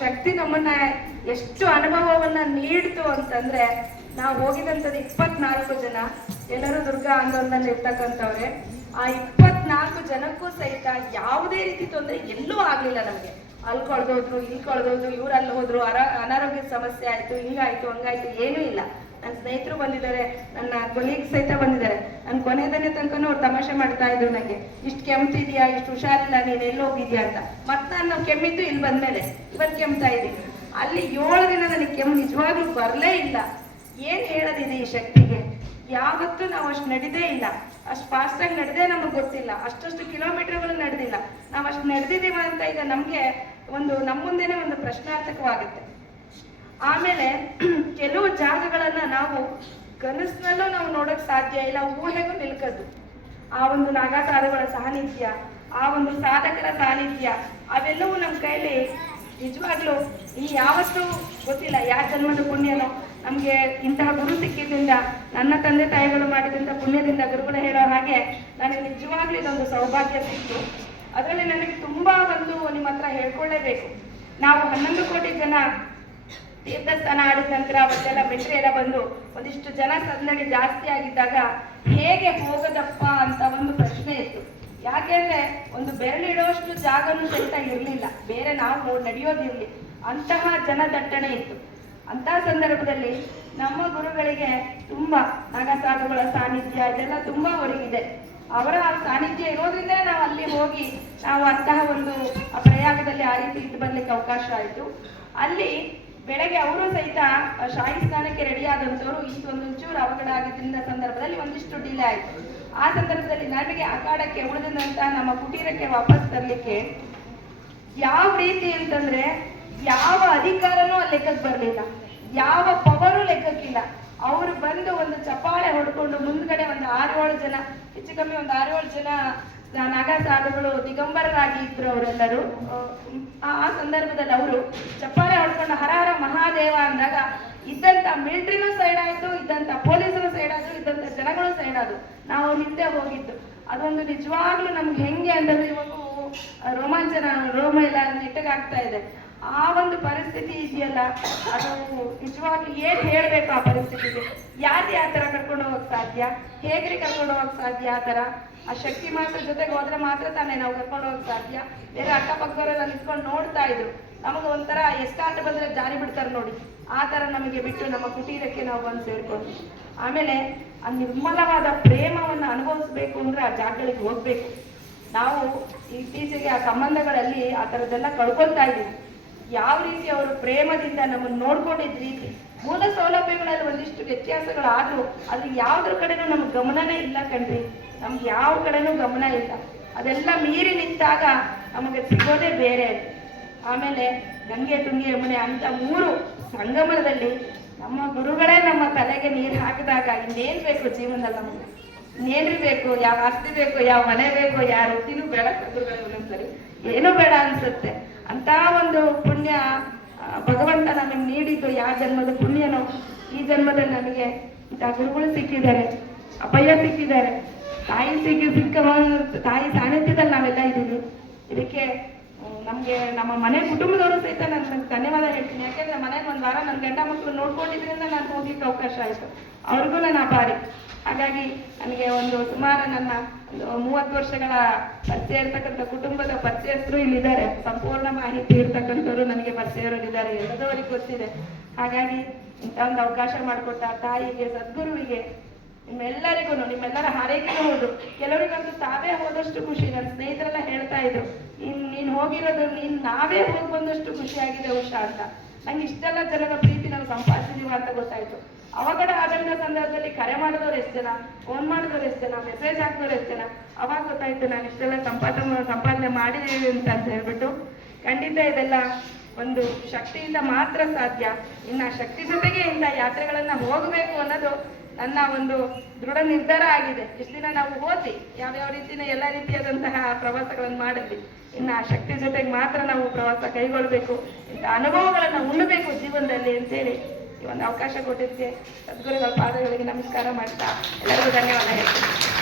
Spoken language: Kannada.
ಶಕ್ತಿ ನಮ್ಮನ್ನ ಎಷ್ಟು ಅನುಭವವನ್ನ ನೀಡ್ತು ಅಂತಂದ್ರೆ, ನಾವು ಹೋಗಿದಂಥದ್ದು 24 ಜನ, ಎಲ್ಲರೂ ದುರ್ಗಾ ಆಂದೋಲನದಲ್ಲಿ ಇರ್ತಕ್ಕಂಥವ್ರೆ. ಆ 24 ಜನಕ್ಕೂ ಸಹಿತ ಯಾವುದೇ ರೀತಿ ತೊಂದರೆ ಎಲ್ಲೂ ಆಗ್ಲಿಲ್ಲ ನಮ್ಗೆ. ಅಲ್ಲಿ ಕೊಳ್ದೋದ್ರು, ಇಲ್ಲಿ ಕೊಳ್ದೋದ್ರು, ಇವ್ರಲ್ಲಿ ಹೋದ್ರು, ಅನಾರೋಗ್ಯದ ಸಮಸ್ಯೆ ಆಯ್ತು, ಹಿಂಗಾಯ್ತು ಹಂಗಾಯ್ತು, ಏನೂ ಇಲ್ಲ. ನನ್ನ ಸ್ನೇಹಿತರು ಬಂದಿದ್ದಾರೆ, ನನ್ನ ಕೊಲೀಗ್ ಸಹಿತ ಬಂದಿದ್ದಾರೆ. ನನ್ನ ಕೊನೆದನೇ ತನಕನೂ ಅವ್ರು ತಮಾಷೆ ಮಾಡ್ತಾ ಇದ್ರು ನಂಗೆ, ಇಷ್ಟು ಕೆಮ್ತಿದ್ಯಾ, ಇಷ್ಟು ಹುಷಾರಿಲ್ಲ, ನೀನು ಎಲ್ಲಿ ಹೋಗಿದ್ಯಾ ಅಂತ. ಮತ್ತೆ ನಾನು ಕೆಮ್ಮಿದ್ದು ಇಲ್ಲಿ ಬಂದ್ಮೇಲೆ ಇವತ್ತು ಕೆಮ್ತಾ ಇದ್ದೀನಿ. ಅಲ್ಲಿ 7 ದಿನ ನನಗೆ ಕೆಮ್ಮು ನಿಜವಾಗ್ಲೂ ಬರಲೇ ಇಲ್ಲ. ಏನ್ ಹೇಳೋದಿದೆ ಈ ಶಕ್ತಿಗೆ? ಯಾವತ್ತೂ ನಾವು ಅಷ್ಟು ನಡೆದೇ ಇಲ್ಲ, ಅಷ್ಟು ಫಾಸ್ಟಾಗಿ ನಡೆದೇ ನಮಗೆ ಗೊತ್ತಿಲ್ಲ, ಅಷ್ಟಷ್ಟು ಕಿಲೋಮೀಟರ್ಗಳು ನಡೆದಿಲ್ಲ. ನಾವು ಅಷ್ಟು ನಡೆದಿದ್ದೀವ ಅಂತ ಈಗ ನಮಗೆ ನಮ್ಮ ಮುಂದೆನೆ ಒಂದು ಪ್ರಶ್ನಾರ್ಥಕವಾಗುತ್ತೆ. ಆಮೇಲೆ ಕೆಲವು ಜಾಗಗಳನ್ನ ನಾವು ಕನಸಿನಲ್ಲೂ ನಾವು ನೋಡಕ್ ಸಾಧ್ಯ ಇಲ್ಲ, ಊಹೆಗೂ ನಿಲ್ಕದ್ದು. ಆ ಒಂದು ನಾಗಾಸಾಧುಗಳ ಸಾನ್ನಿಧ್ಯ, ಆ ಒಂದು ಸಾಧಕರ ಸಾನ್ನಿಧ್ಯ, ಅವೆಲ್ಲವೂ ನಮ್ಮ ಕೈಲಿ ನಿಜವಾಗ್ಲೂ ಯಾವತ್ತೂ ಗೊತ್ತಿಲ್ಲ. ಯಾವ ಜನ್ಮದ ಪುಣ್ಯನೋ ನಮ್ಗೆ ಇಂತಹ ಗುರು ಸಿಕ್ಕಿದ್ರಿಂದ, ನನ್ನ ತಂದೆ ತಾಯಿಗಳು ಮಾಡಿದಂಥ ಪುಣ್ಯದಿಂದ, ಗುರುಗಳು ಹೇಳೋ ಹಾಗೆ ನನಗೆ ನಿಜವಾಗ್ಲೂ ಇದೊಂದು ಸೌಭಾಗ್ಯ ಸಿಕ್ತು. ಅದರಲ್ಲಿ ನನಗೆ ತುಂಬಾ ನಿಮ್ಮ ಹತ್ರ ಹೇಳ್ಕೊಳ್ಳೇಬೇಕು. ನಾವು 11 ಕೋಟಿ ಜನ ತೀರ್ಥಸ್ಥಾನ ಆಡಿದ ನಂತರ ಅವತ್ತೆಲ್ಲ ಮೆಟ್ರಿ ಎಲ್ಲ ಬಂದು ಒಂದಿಷ್ಟು ಜನ ಸಂದಣಿ ಜಾಸ್ತಿ ಆಗಿದ್ದಾಗ ಹೇಗೆ ಹೋಗೋದಪ್ಪ ಅಂತ ಒಂದು ಪ್ರಶ್ನೆ ಇತ್ತು. ಯಾಕೆಂದ್ರೆ ಒಂದು ಬೆರಳಿಡೋಷ್ಟು ಜಾಗನೂ ಸಹಿತ ಇರಲಿಲ್ಲ, ಬೇರೆ ನಾವು ನಡೆಯೋದಿರ್ಲಿ, ಅಂತಹ ಜನದಟ್ಟಣೆ ಇತ್ತು. ಅಂತಹ ಸಂದರ್ಭದಲ್ಲಿ ನಮ್ಮ ಗುರುಗಳಿಗೆ ತುಂಬಾ ನಾಗಸಾಧುಗಳ ಸಾನ್ನಿಧ್ಯ ಇದೆಲ್ಲ ತುಂಬಾ ಅವರಿಗಿದೆ. ಅವರ ಸಾನ್ನಿಧ್ಯ ಇರೋದ್ರಿಂದ ನಾವು ಅಲ್ಲಿ ಹೋಗಿ ನಾವು ಅಂತಹ ಒಂದು ಪ್ರಯಾಗದಲ್ಲಿ ಆ ರೀತಿ ಇದ್ದು ಬರ್ಲಿಕ್ಕೆ ಅವಕಾಶ ಆಯಿತು. ಅಲ್ಲಿ ಬೆಳಗ್ಗೆ ಅವರು ಸಹಿತ ಶಾಹಿ ಸ್ನಾನಕ್ಕೆ ರೆಡಿ ಆದಂಥವ್ರು ಒಂಚೂರು ಅವಘಡ ಆಗಿದ್ದ ಸಂದರ್ಭದಲ್ಲಿ ಒಂದಿಷ್ಟು ಡಿಲೇ ಆಯಿತು. ಆ ಸಂದರ್ಭದಲ್ಲಿ ನನಗೆ ಅಖಾಡಕ್ಕೆ ಉಳಿದಂತ ನಮ್ಮ ಕುಟೀರಕ್ಕೆ ವಾಪಸ್ ತರಲಿಕ್ಕೆ ಯಾವ ರೀತಿ ಅಂತಂದ್ರೆ, ಯಾವ ಅಧಿಕಾರನೂ ಅಲ್ಲಿ ಲೆಕ್ಕಕ್ಕೆ ಬರಲಿಲ್ಲ, ಯಾವ ಪವರು ಲೆಕ್ಕಕ್ಕಿಲ್ಲ. ಅವರು ಬಂದು ಒಂದು ಚಪ್ಪಾಳೆ ಹೊಡ್ಕೊಂಡು ಮುಂದ್ಗಡೆ ಒಂದು 6-7 ಜನ, ಹೆಚ್ಚು ಕಮ್ಮಿ ಒಂದು 6-7 ಜನ ನಾಗಸಾಧುಗಳು ದಿಗಂಬರರಾಗಿ ಇದ್ರು ಅವರೆಲ್ಲರೂ. ಆ ಸಂದರ್ಭದಲ್ಲಿ ಅವರು ಚಪ್ಪಾಳೆ ಹೊಡ್ಕೊಂಡು ಹರ ಹರ ಮಹಾದೇವ ಅಂದಾಗ ಇದ್ದಂತ ಮಿಲಿಟರಿನೂ ಸೈಡ್ ಆಯ್ತು, ಇದ್ದಂತ ಪೊಲೀಸರು ಸೈಡ್ ಆದ್ರು, ಇದ್ದಂತ ಜನಗಳು ಸೈಡ್ ಆದ್ರು. ನಾವು ಹಿಂದೆ ಹೋಗಿದ್ದು ಅದೊಂದು ನಿಜವಾಗ್ಲೂ ನಮ್ಗೆ ಹೆಂಗೆ ಅಂತಂದ್ರೆ ಇವಾಗ ರೋಮಾಂಚನ, ರೋಮ ಎಲ್ಲ ನೆಟ್ಟಗಾಗ್ತಾ ಇದೆ. ಆ ಒಂದು ಪರಿಸ್ಥಿತಿ ಇದೆಯಲ್ಲ, ಅದು ನಿಜವಾಗ್ಲೂ ಏನ್ ಹೇಳ್ಬೇಕು ಆ ಪರಿಸ್ಥಿತಿಗೆ. ಯಾರು ಯಾವ ತರ ಕರ್ಕೊಂಡು ಹೋಗಕ್ ಸಾಧ್ಯ, ಹೇಗ್ರಿ ಕರ್ಕೊಂಡು ಹೋಗಕ್ ಸಾಧ್ಯ? ಆ ತರ ಆ ಶಕ್ತಿ ಮಾತ್ರ ಜೊತೆಗೆ ಹೋದ್ರೆ ಮಾತ್ರ ತಾನೇ ನಾವು ಕರ್ಕೊಂಡು ಹೋಗಕ್ ಸಾಧ್ಯ. ಬೇರೆ ಅಕ್ಕಪಕ್ಕದವರೆಲ್ಲ ನಿಂತ್ಕೊಂಡು ನೋಡ್ತಾ ಇದ್ರು. ನಮಗೆ ಒಂಥರ ಎಸ್ಕಾರ್ಟ್ ಬಂದ್ರೆ ಜಾರಿ ಬಿಡ್ತಾರೆ ನೋಡಿ, ಆ ತರ ನಮಗೆ ಬಿಟ್ಟು ನಮ್ಮ ಕುಟೀರಕ್ಕೆ ನಾವು ಬಂದು ಸೇರ್ಕೊಂಡು, ಆಮೇಲೆ ಆ ನಿರ್ಮಲವಾದ ಪ್ರೇಮವನ್ನ ಅನುಭವಿಸ್ಬೇಕು ಅಂದ್ರೆ ಆ ಜಾಗಗಳಿಗೆ ಹೋಗ್ಬೇಕು. ನಾವು ಇತ್ತೀಚೆಗೆ ಆ ಸಂಬಂಧಗಳಲ್ಲಿ ಆ ಥರದ್ದೆಲ್ಲ ಕಳ್ಕೊಳ್ತಾ ಇದ್ದೀವಿ. ಯಾವ ರೀತಿ ಅವರು ಪ್ರೇಮದಿಂದ ನಮ್ಮನ್ನು ನೋಡ್ಕೊಂಡಿದ್ದ ರೀತಿ, ಮೂಲ ಸೌಲಭ್ಯಗಳಲ್ಲಿ ಒಂದಿಷ್ಟು ವ್ಯತ್ಯಾಸಗಳಾದ್ರೂ ಅದು ಯಾವ್ದ್ರ ಕಡೆನೂ ನಮ್ಗೆ ಗಮನನೇ ಇಲ್ಲ ಕಣ್ರಿ. ನಮ್ಗೆ ಯಾವ ಕಡೆನೂ ಗಮನ ಇಲ್ಲ. ಅದೆಲ್ಲ ಮೀರಿ ನಿಂತಾಗ ನಮಗೆ ಸಿಗೋದೇ ಬೇರೆ. ಆಮೇಲೆ ಗಂಗೆ, ತುಂಗೆ, ಯಮುನೆ ಅಂತ 3 ಸಂಗಮದಲ್ಲಿ ನಮ್ಮ ಗುರುಗಳೇ ನಮ್ಮ ತಲೆಗೆ ನೀರು ಹಾಕಿದಾಗ ಇನ್ನೇನ್ ಬೇಕು ಜೀವನದಲ್ಲಿ? ನಮಗೆ ಇನ್ನೇನ್ರಿ ಬೇಕು? ಯಾವ ಆಸ್ತಿ ಬೇಕು, ಯಾವ ಮನೆ ಬೇಕು, ಯಾವ ವೃತ್ತಿನೂ ಬೇಡ ಗುರುಗಳೇ. ಒಂದೊಂದ್ಸರಿ ಏನೂ ಬೇಡ ಅನ್ಸುತ್ತೆ. ಅಂತ ಒಂದು ಪುಣ್ಯ ಭಗವಂತ ನಮಗೆ ನೀಡಿದ್ದು ಯಾವ ಜನ್ಮದ ಪುಣ್ಯನೋ, ಈ ಜನ್ಮದಲ್ಲಿ ನಮಗೆ ಇಂಥ ಗುರುಗಳು ಸಿಕ್ಕಿದ್ದಾರೆ, ಅಭಯ ಸಿಕ್ಕಿದ್ದಾರೆ, ತಾಯಿ ತಾಯಿ ಸಾನ್ನಿಧ್ಯದಲ್ಲಿ ನಾವೆಲ್ಲ ಇದ್ದೀವಿ. ಇದಕ್ಕೆ ನಮ್ಗೆ ನಮ್ಮ ಮನೆ ಕುಟುಂಬದವರು ಸಹಿತ ನಾನು ಧನ್ಯವಾದ ಹೇಳ್ತೀನಿ. ಯಾಕೆಂದ್ರೆ ಮನೆಗೆ 1 ವಾರ ನನ್ನ ಗಂಡ ಮಕ್ಕಳು ನೋಡ್ಕೊಂಡಿದ್ರಿಂದ ನಾನು ಹೋಗ್ಲಿಕ್ಕೆ ಅವಕಾಶ ಆಯಿತು. ಅವ್ರಿಗೂ ನಾನು ಆಭಾರಿ. ಹಾಗಾಗಿ ನನಗೆ ಸುಮಾರು ನನ್ನ 30 ವರ್ಷಗಳ ಪರಿಚಯ ಇರ್ತಕ್ಕಂಥ ಕುಟುಂಬದ ಪರಿಚಯಸ್ಥರು ಇಲ್ಲಿದ್ದಾರೆ. ಸಂಪೂರ್ಣ ಮಾಹಿತಿ ಇರ್ತಕ್ಕಂಥವ್ರು ನನಗೆ ಪರಿಚಯರಿದ್ದಾರೆ, ಎಲ್ಲದವರಿಗೆ ಗೊತ್ತಿದೆ. ಹಾಗಾಗಿ ಇಂಥ ಒಂದು ಅವಕಾಶ ಮಾಡಿಕೊಟ್ಟ ತಾಯಿಗೆ, ಸದ್ಗುರುವಿಗೆ, ನಿಮ್ಮೆಲ್ಲರಿಗೂ, ನಿಮ್ಮೆಲ್ಲರ ಹಾರೈಕೆಗೂ ಹೋದ್ರು. ಕೆಲವರಿಗಂತೂ ತಾವೇ ಹೋದಷ್ಟು ಖುಷಿ. ನನ್ನ ಸ್ನೇಹಿತರೆಲ್ಲ ಹೇಳ್ತಾ ಇದ್ರು, ನೀನ್ ಹೋಗಿರೋದು ನಾವೇ ಹೋಗಿ ಬಂದಷ್ಟು ಖುಷಿ ಆಗಿದೆ ಉಷಾ ಅಂತ. ನಂಗೆ ಇಷ್ಟೆಲ್ಲ ಜನರ ಪ್ರೀತಿ ನಾವು ಸಂಪಾದಿಸಿದೀವ ಅಂತ ಗೊತ್ತಾಯ್ತು. ಅವಘಡ ಆದಂತ ಸಂದರ್ಭದಲ್ಲಿ ಕರೆ ಮಾಡಿದವ್ರು ಎಷ್ಟು ಜನ, ಫೋನ್ ಮಾಡಿದವ್ರು ಎಷ್ಟು ಜನ, ಮೆಸೇಜ್ ಹಾಕಿದವ್ರು ಎಷ್ಟು ಜನ, ಅವಾಗ ಗೊತ್ತಾಯ್ತು ನಾನು ಇಷ್ಟೆಲ್ಲ ಸಂಪಾದನೆ ಮಾಡಿದೀವಿ ಅಂತ ಹೇಳ್ಬಿಟ್ಟು. ಖಂಡಿತ ಇದೆಲ್ಲ ಒಂದು ಶಕ್ತಿಯಿಂದ ಮಾತ್ರ ಸಾಧ್ಯ. ಇನ್ನು ಶಕ್ತಿ ಜೊತೆಗೆ ಇಂಥ ಯಾತ್ರೆಗಳನ್ನ ಹೋಗಬೇಕು ಅನ್ನೋದು ನನ್ನ ಒಂದು ದೃಢ ನಿರ್ಧಾರ ಆಗಿದೆ. ಇಷ್ಟು ದಿನ ನಾವು ಓದಿ ಯಾವ್ಯಾವ ರೀತಿನ ಎಲ್ಲ ರೀತಿಯಾದಂತಹ ಪ್ರವಾಸಗಳನ್ನು ಮಾಡಿದ್ವಿ. ಇನ್ನು ಆ ಶಕ್ತಿ ಜೊತೆಗೆ ಮಾತ್ರ ನಾವು ಪ್ರವಾಸ ಕೈಗೊಳ್ಬೇಕು, ಇಂಥ ಅನುಭವಗಳನ್ನ ಉಣ್ಣಬೇಕು ಜೀವನದಲ್ಲಿ ಅಂತೇಳಿ ಈ ಒಂದು ಅವಕಾಶ ಕೊಟ್ಟಿದ್ದಕ್ಕೆ ಸದ್ಗುರುಗಳ ಪಾದಗಳಿಗೆ ನಮಸ್ಕಾರ ಮಾಡ್ತಾ ಎಲ್ಲರಿಗೂ ಧನ್ಯವಾದ ಹೇಳ್ತೀನಿ.